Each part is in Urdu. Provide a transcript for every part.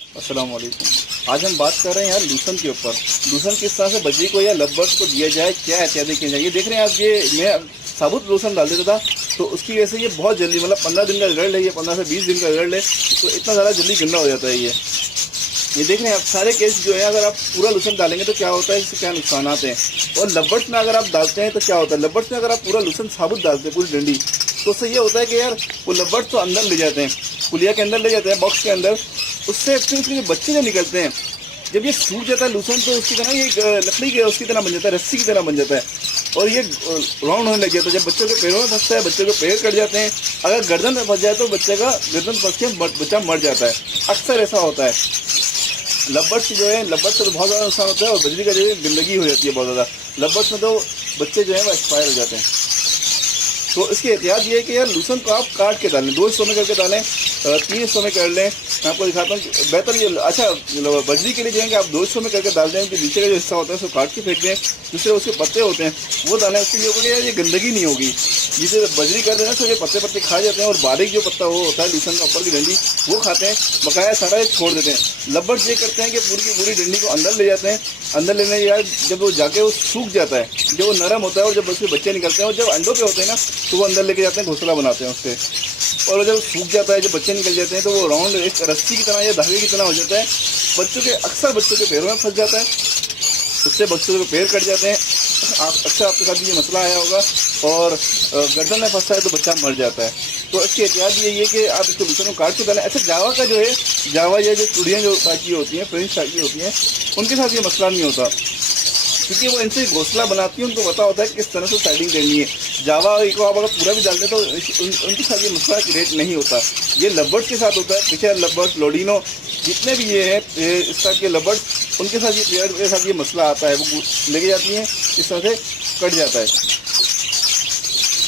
السلام علیکم. آج ہم بات کر رہے ہیں یار لوسن کے اوپر. لوسن کس طرح سے بجری کو یا لبرس کو دیا جائے, کیا احتیاطی کی جائے. یہ دیکھ رہے ہیں آپ, یہ میں ثابت لوسن ڈال دیتا تھا تو اس کی وجہ سے یہ بہت جلدی, مطلب 15 دن کا رزلٹ ہے, یہ 15 سے 20 دن کا رزلٹ ہے, تو اتنا زیادہ جلدی گندا ہو جاتا ہے. یہ دیکھ رہے ہیں آپ سارے کیس جو ہیں, اگر آپ پورا لوسن ڈالیں گے تو کیا ہوتا ہے, اس سے کیا نقصانات ہیں. اور لبرس میں اگر آپ ڈالتے ہیں تو کیا ہوتا ہے, لبرس میں اگر آپ پورا لوسن ثابت ڈالتے ہیں پوری ڈنڈی, تو اس سے یہ ہوتا ہے کہ یار وہ لبرس تو اندر لے جاتے ہیں, پلیا کے اندر لے جاتے ہیں, باکس کے اندر. اس سے پھر اس کے بچے جو نکلتے ہیں, جب یہ سوکھ جاتا ہے لوسن تو اس کی طرح یہ لکڑی کے اس کی طرح بن جاتا ہے, رسی کی طرح بن جاتا ہے, اور یہ راؤنڈ ہونے لگ جاتا ہے. جب بچوں کے پیروں میں پھنستا ہے, بچوں کے پیر کٹ جاتے ہیں. اگر گردن میں پھنس جائے تو بچے کا گردن پھنس کے بچہ مر جاتا ہے. اکثر ایسا ہوتا ہے. لبرس جو ہے, لبرس سے تو بہت زیادہ نقصان ہوتا ہے, اور بجری کا جو ہے گندگی ہو جاتی ہے بہت زیادہ. لبرس میں تو بچے جو ہیں وہ ایکسپائر ہو جاتے ہیں. تو اس کی احتیاط یہ ہے کہ یار لوسن کو آپ کاٹ کے ڈالیں, 2 حصوں میں کر کے ڈالیں, 3 حصوں میں کر لیں. میں آپ کو دکھاتا ہوں بہتر یہ. اچھا بجری کے لیے جو ہے کہ آپ 2 حصوں میں کر کے ڈال دیں, کہ نیچے کا جو حصہ ہوتا ہے اس کو کاٹ کے پھینک دیں, دوسرے اس کے پتے ہوتے ہیں وہ ڈالیں. اس کے لیے ہوگا کہ یار یہ گندگی نہیں ہوگی. جسے بجری کر دینا تو یہ پتے پتے کھا جاتے ہیں, اور باریک جو پتا وہ ہوتا ہے لوسن کا اوپر کی ڈنڈی وہ کھاتے ہیں, بقایا سارا یہ چھوڑ دیتے ہیں. لبرس یہ کرتے ہیں کہ پوری کی پوری ڈنڈی کو اندر لے جاتے ہیں. اندر لینے یار جب وہ جا کے وہ سوکھ جاتا ہے, جب وہ نرم ہوتا ہے, اور جب اس کے بچے نکلتے ہیں, اور جب انڈوں پہ ہوتے ہیں نا تو وہ اندر لے کے جاتے ہیں, گھونسلہ بناتے ہیں اس سے. اور جب سوکھ جاتا ہے, جب بچے نکل جاتے ہیں, تو وہ راؤنڈ ایک رسی کی طرح یا دھاگے کی طرح ہو جاتا ہے. اکثر بچوں کے پیروں میں پھنس جاتا ہے, اس سے بچوں کے پیر کٹ جاتے ہیں. اکثر آپ کے ساتھ یہ مسئلہ آیا ہوگا. اور گردن میں پھنستا ہے تو بچہ مر جاتا ہے. تو اس کی احتیاط یہی ہے کہ آپ اس کو لوسن کو کاٹ کے ڈالیں. ایسے جاوا کا جو ہے, جاوا یا جو چڑیاں جو ٹاکی ہوتی ہیں, فرنچ ٹاکی ہوتی ہیں, ان کے ساتھ یہ مسئلہ نہیں ہوتا, کیونکہ وہ ان سے گھونسلہ بناتی ہیں, ان کو پتا ہوتا ہے کہ کس طرح سے سائڈنگ کرنی ہے. جاوا کو آپ اگر پورا بھی ڈالتے ہیں تو ان کے ساتھ یہ مسئلہ کریٹ نہیں ہوتا. یہ لبرس کے ساتھ ہوتا ہے. پیچھے لبرس, لوڈینو, جتنے بھی یہ ہیں اس طرح کے لبرس, ان کے ساتھ یہ پیئر کے ساتھ یہ مسئلہ آتا ہے. وہ لے کے جاتی ہیں, اس طرح سے کٹ جاتا ہے.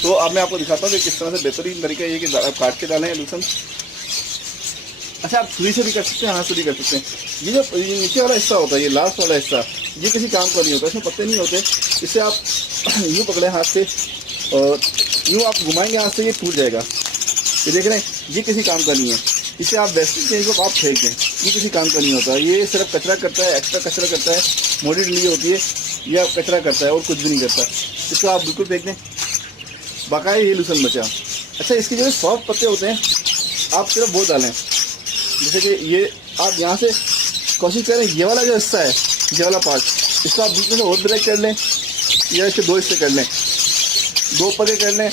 تو اب میں آپ کو دکھاتا ہوں کہ کس طرح سے بہترین طریقہ یہ کہ آپ کاٹ کے ڈالیں لوسن. اچھا آپ چھری سے بھی کر سکتے ہیں, ہاتھ سے بھی کر سکتے ہیں. یہ جو نیچے والا حصہ ہوتا ہے, یہ لاسٹ والا حصہ, یہ کسی کام کا نہیں ہوتا, اس میں پتے نہیں ہوتے. اس سے آپ یوں پکڑیں ہاتھ سے, اور یوں آپ گھمائیں گے ہاتھ سے, یہ ٹوٹ جائے گا. یہ دیکھ رہے ہیں, یہ کسی کام کا نہیں ہے. اسے آپ ویسٹرن چینج کو آپ پھینک دیں, یہ کسی کام کا نہیں ہوتا. یہ صرف کچرا کرتا ہے, ایکسٹرا کچرا کرتا ہے. موٹی ڈنڈی ہوتی ہے, یہ کچرا کرتا ہے اور کچھ بھی نہیں کرتا. اس کو آپ بالکل پھینک دیں, باقاعدہ یہ لوسن بچا. اچھا اس کے جو سافٹ پتے ہوتے ہیں, آپ صرف وہ ڈالیں. جیسے کہ یہ آپ یہاں سے کوشش کریں, یہ والا جو حصہ ہے, یہ والا پارٹ, اس کو آپ بیچ میں سے اور بریک کر لیں, یا اس کے 2 حصے کر لیں, 2 پتے کر لیں.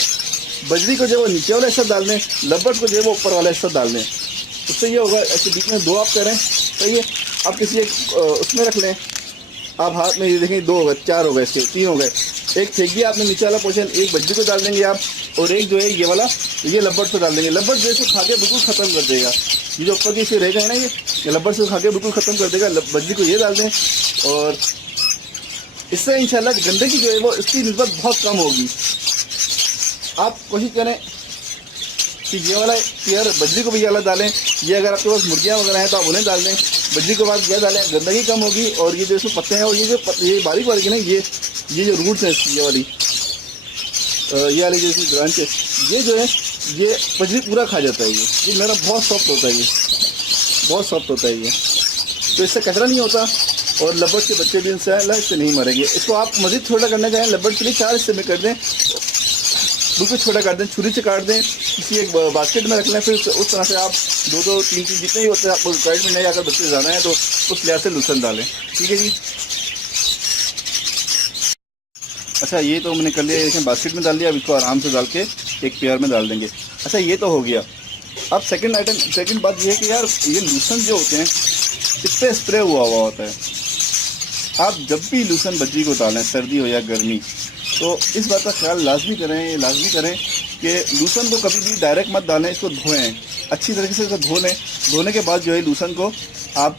بجری کو جو وہ نیچے والا حصہ ڈال دیں, لبرس کو جو ہے وہ اوپر والا حصہ ڈال دیں. اس سے یہ ہوگا, ایسے بیچ میں 2 آپ کریں. صحیح ہے, آپ کسی ایک اس میں رکھ لیں, آپ ہاتھ میں یہ دیکھیں 2 ہو گئے, 4 ہو گئے, اس کے 3 ہو گئے. ایک پھینک دیا آپ نے نیچے والا پورشن, ایک بجری کو ڈال دیں گے آپ, اور ایک جو ہے یہ والا یہ لبرس کو ڈال دیں گے. لبرس جو ہے اس کو کھا کے بالکل ختم کر دے گا. یہ جو اوپر کی اسے رہ گئے نا, یہ لبرس کو کھا کے بالکل ختم کر دے گا. بجری کو یہ ڈال دیں, اور اس سے انشاءاللہ گندگی جو ہے وہ اس کی نسبت بہت کم ہوگی. آپ کوشش کریں کہ یہ والا پیئر بجری کو بھی یہ والا ڈالیں. یہ اگر آپ کے پاس مرغیاں وغیرہ ہیں تو آپ انہیں ڈال دیں, بجری کے بعد یہ ڈالیں, گندگی کم ہوگی. اور یہ جو اس میں پتے ہیں, اور یہ جو یہ باریک باریک نا, یہ جو روٹس ہیں یہ والی جو برانچ ہے, یہ جو ہے یہ بجری پورا کھا جاتا ہے. یہ میرا بہت سافٹ ہوتا ہے, یہ بہت سافٹ ہوتا ہے یہ. تو اس سے کچرا نہیں ہوتا, اور لبرس کے بچے بھی ان سے اس سے نہیں مریں گے. اس کو آپ مزید چھوٹا کرنا چاہیں, لبرس کے لیے 4 حصے میں کر دیں, بالکل چھوٹا کر دیں, چھری سے کاٹ دیں, کسی ایک باسکٹ میں رکھ لیں. پھر اس طرح سے آپ 2 3 جتنے ہی ہوتے ہیں, آپ کو ریکوائرمنٹ میں نہیں, اگر بچے زیادہ ہیں تو اس لحاظ سے لوسن ڈالیں. ٹھیک ہے جی. اچھا یہ تو ہم نے کر لیا, اس میں باسکٹ میں ڈال دیا. اب اس کو آرام سے ڈال کے ایک پیئر میں ڈال دیں گے. اچھا یہ تو ہو گیا. اب سیکنڈ بات یہ ہے کہ یار یہ لوسن جو ہوتے ہیں اس پہ اسپرے ہوا ہوتا ہے. آپ جب بھی لوسن بجری کو ڈالیں, سردی ہو یا گرمی, تو اس بات کا خیال لازمی کریں کہ لوسن کو کبھی بھی ڈائریکٹ مت ڈالیں. اس کو دھوئیں اچھی طریقے سے, اس کو دھو لیں. دھونے کے بعد جو ہے لوسن کو آپ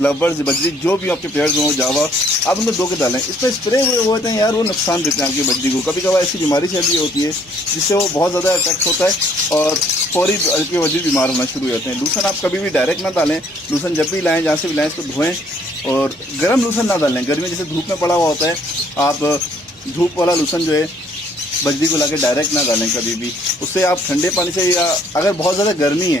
لبرس, بجری جو بھی آپ کے پیئرز ہوں, جاوا, آپ ان کو دھو کے ڈالیں. اس پہ اسپرے ہوئے ہوتے ہیں یار, وہ نقصان دیتے ہیں آپ کی بجری کو. کبھی کبھار ایسی بیماری سے بھی ہوتی ہے جس سے وہ بہت زیادہ اٹیکٹ ہوتا ہے, اور فوری کی وجہ بیمار ہونا شروع ہو جاتے ہیں. لوسن آپ کبھی بھی ڈائریکٹ نہ ڈالیں. لوسن جب بھی لائیں, جہاں سے بھی لائیں, اس کو دھوئیں. اور گرم لوسن نہ ڈالیں. گرمی جیسے دھوپ میں پڑا ہوا ہوتا ہے, آپ دھوپ والا لوسن جو ہے بجری کو لا کے ڈائریکٹ نہ ڈالیں کبھی بھی. اس سے آپ ٹھنڈے پانی سے, یا اگر بہت زیادہ گرمی ہے